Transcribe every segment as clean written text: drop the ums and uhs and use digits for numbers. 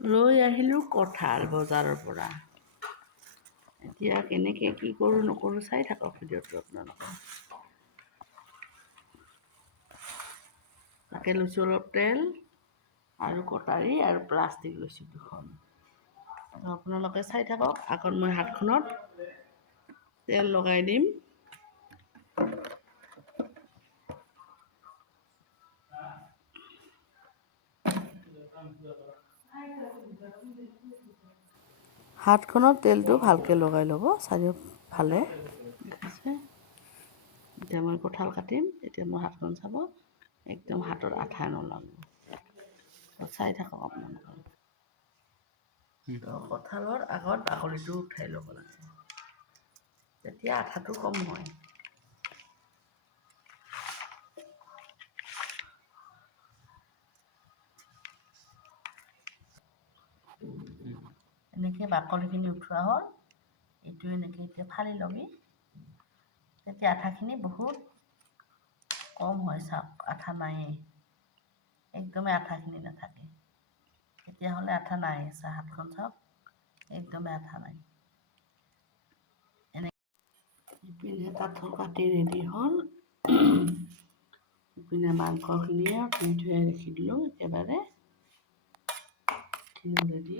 লৈ আহিলোঁ কঁঠাল বজাৰৰ পৰা। এতিয়া কেনেকৈ কি কৰোঁ নকৰোঁ চাই থাকক ভিডিঅ'টো আপোনালোকে। তাকে লৈছোঁ অলপ তেল আৰু কটাৰী আৰু প্লাষ্টিক লৈছোঁ দুখন। আপোনালোকে চাই থাকক। আগত মই হাতখনত তেল লগাই দিম। হাতখনত তেলটো ভালকৈ লগাই ল'ব চাৰিওফালে। দেখিছে? এতিয়া মই কঁঠাল কাটিম, তেতিয়া মোৰ হাতখন চাব একদম হাতত আঠা নোলাব। চাই থাকক আপোনালোকে। কঁঠালৰ আগত বাকলিটো উঠাই ল'ব লাগে, তেতিয়া আঠাটো কম হয়। এনেকৈ বাকলিখিনি উঠোৱা হ'ল। এইটো এনেকৈ এতিয়া ফালি ল'বি, তেতিয়া আঠাখিনি বহুত কম হয়। চাওক, আঠা নায়েই, একদমেই আঠাখিনি নাথাকে। তেতিয়াহ'লে আঠা নাই, হাতখন চাওক একদমেই আঠা নাই। ইপিনে কাঠল কাটি ৰেডি হ'ল। ইপিনে মাংসখিনিও ধুই ধুই ৰাখি দিলোঁ একেবাৰে ৰেডি।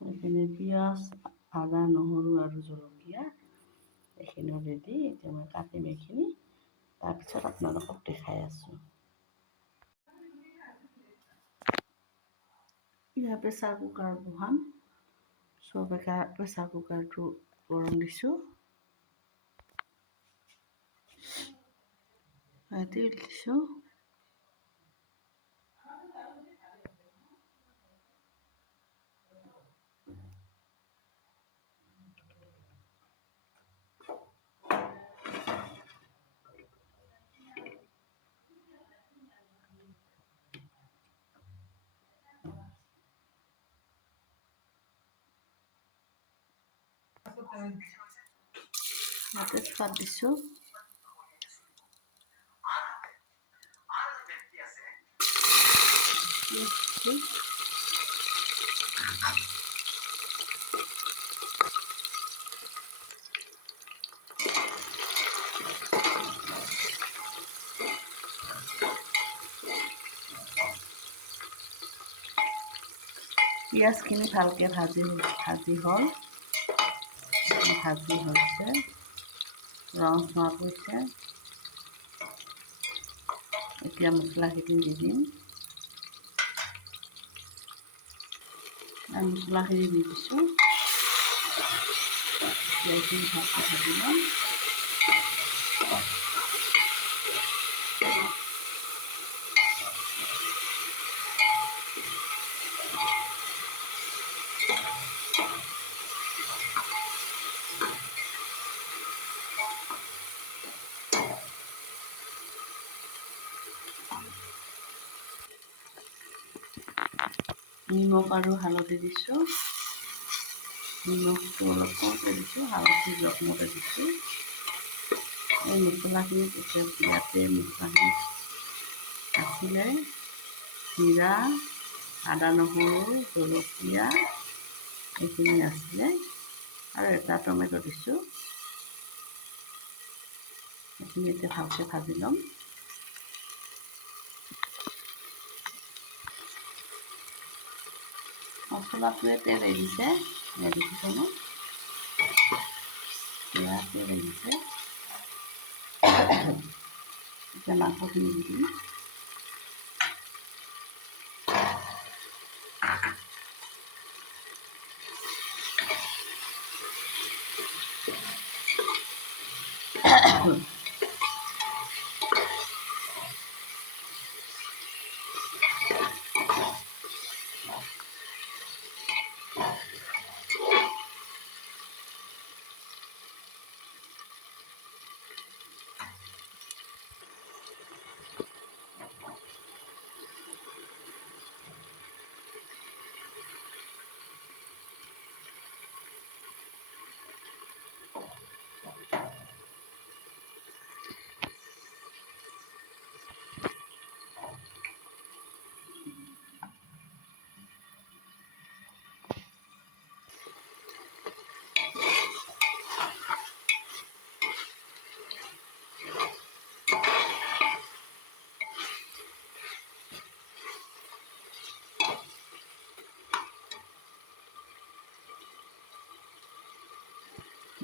এইপিনে পিঁয়াজ, আদা, নহৰু আৰু জলকীয়া এইখিনিও ৰেডি। এতিয়া মই কাটিম এইখিনি, তাৰপিছত আপোনালোকক দেখাই আছোঁ। ইয়াৰ প্ৰেছাৰ কুকাৰ বহাম। প্ৰেছাৰ কুকাৰটো গৰম দিছোঁ। তেল দিছোঁ। তেজপাত দিছোঁ। পিঁয়াজখিনি ভালকৈ ভাজি হ'ল, ভাজি হৈছে, ৰং হোৱা গৈছে। এতিয়া মছলাখিনি দি দিম। মছলাখিনি দি দিছোঁ। এইখিনি ভালকৈ ভাজি ল'ম। নিমখ আৰু হালধি দিছোঁ। নিমখটো অলপ কমকৈ দিছোঁ, হালধি জোখমতে দিছোঁ। এই মছলাখিনি ইয়াতে মছলাখিনি আছিলে, জিৰা, আদা, নহৰু, জলকীয়া এইখিনি আছিলে আৰু এটা টমেটো দিছোঁ। এইখিনি এতিয়া ভালকৈ ভাজি ল'ম। মছলাটোৱে তেল এৰিছে, দেখিছেনে? তেল এৰিছে। এতিয়া মাংসখিনি দি দিম।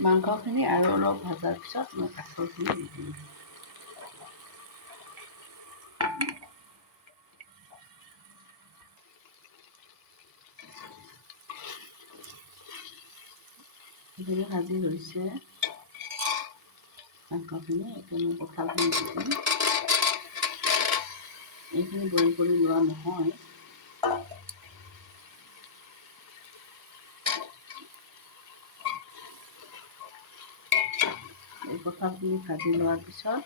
মাংসখিনি আৰু অলপ ভজাৰ পিছত মই কাঠৰখিনি দি দিম। এইখিনি ভাজি হৈছে মাংসখিনি, এতিয়া মই কঁঠালখিনি দি দিম। এইখিনি বইল কৰি লোৱা নহয়। এই কঁঠালখিনি ভাজি লোৱাৰ পিছত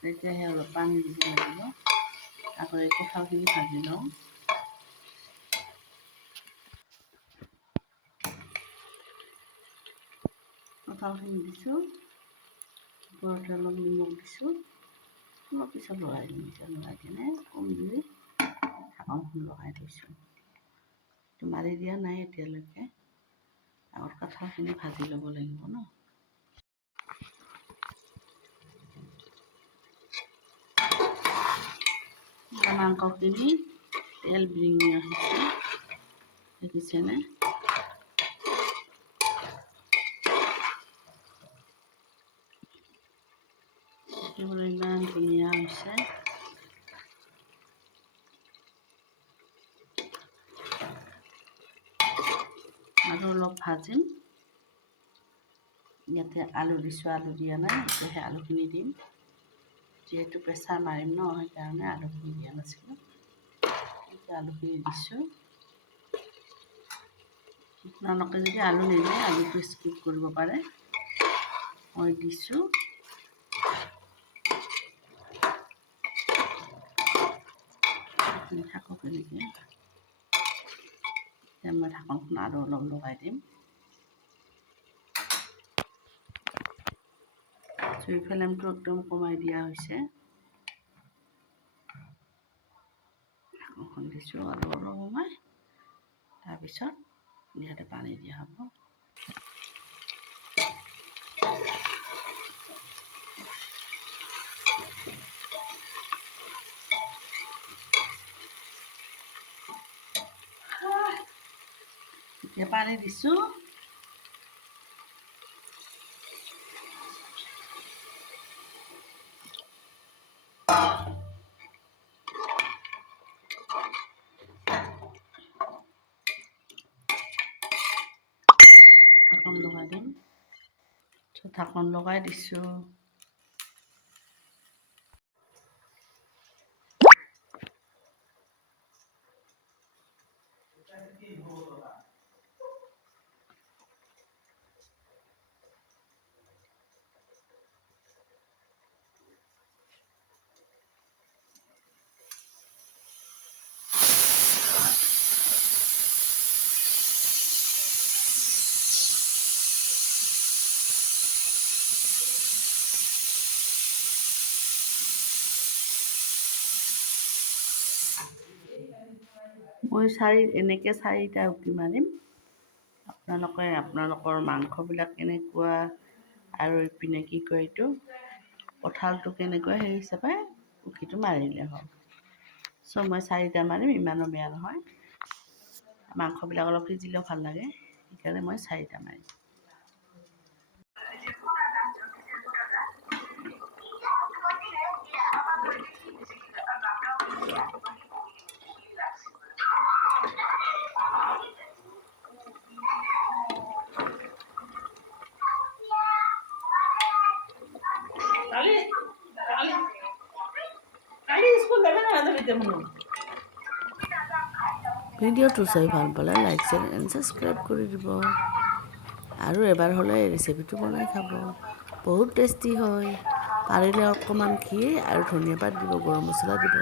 তেতিয়াহে অলপ পানী দিব লাগিব। আকৌ এই কঁঠালখিনি ভাজি লওঁ। কঁঠালখিনি দিছোঁ, ওপৰতে অলপ নিমখ দিছোঁ। মই পিছত লৰাই দিম, এতিয়া লৰাই কিনে কম জুই ঢাকনখন লগাই থৈছোঁ। মাৰি দিয়া নাই এতিয়ালৈকে, আগত কঁঠালখিনি ভাজি ল'ব লাগিব ন। মাংসখিনি তেল বিৰিঙি আহিছে, দেখিছেনে? দেখিবলৈ ইমান ধুনীয়া হৈছে। আৰু অলপ ভাজিম। ইয়াতে আলু দিছোঁ, আলু দিয়া নাই, এতিয়াহে আলুখিনি দিম। যিহেতু প্ৰেছাৰ মাৰিম ন, সেইকাৰণে আলুখিনি দিয়া নাছিলোঁ। এতিয়া আলুখিনি দিছোঁ। আপোনালোকে যদি আলু নিদিয়ে, আলুটো স্কিপ কৰিব পাৰে। মই দিছোঁ। থাকক এনেকৈ। এতিয়া মই ঢাকনখন আৰু অলপ লগাই দিম। জুইৰ ফ্লেমটো একদম কমাই দিয়া হৈছে। ঢাকনখন দিছোঁ আৰু অলপ সময়, তাৰপিছত ইয়াতে পানী দিয়া হ'ব। এতিয়া পানী দিছোঁ। ঢাকন লগাই দিম। ঢাকন লগাই দিছোঁ। মই এনেকৈ চাৰিটা ৰুটি মাৰিম। আপোনালোকে আপোনালোকৰ মাংসবিলাক কেনেকুৱা আৰু এইপিনে কি কয় এইটো কঁঠালটো কেনেকুৱা, সেই হিচাপে ৰুটিটো মাৰিলে হ'ল। মই 4টা মাৰিম, ইমানো বেয়া নহয়। মাংসবিলাক অলপ সিজিলেও ভাল লাগে, সেইকাৰণে মই 4টা মাৰিম। ভিডিঅ'টো চাই ভাল পালে লাইক, শ্বেয়াৰ এণ্ড ছাবস্ক্ৰাইব কৰি দিব। আৰু এবাৰ হ'লে ৰেচিপিটো বনাই খাব, বহুত টেষ্টি হয়। পাৰিলে অকণমান ঘি আৰু ধনিয়া পাত দিব, গৰম মছলা দিব।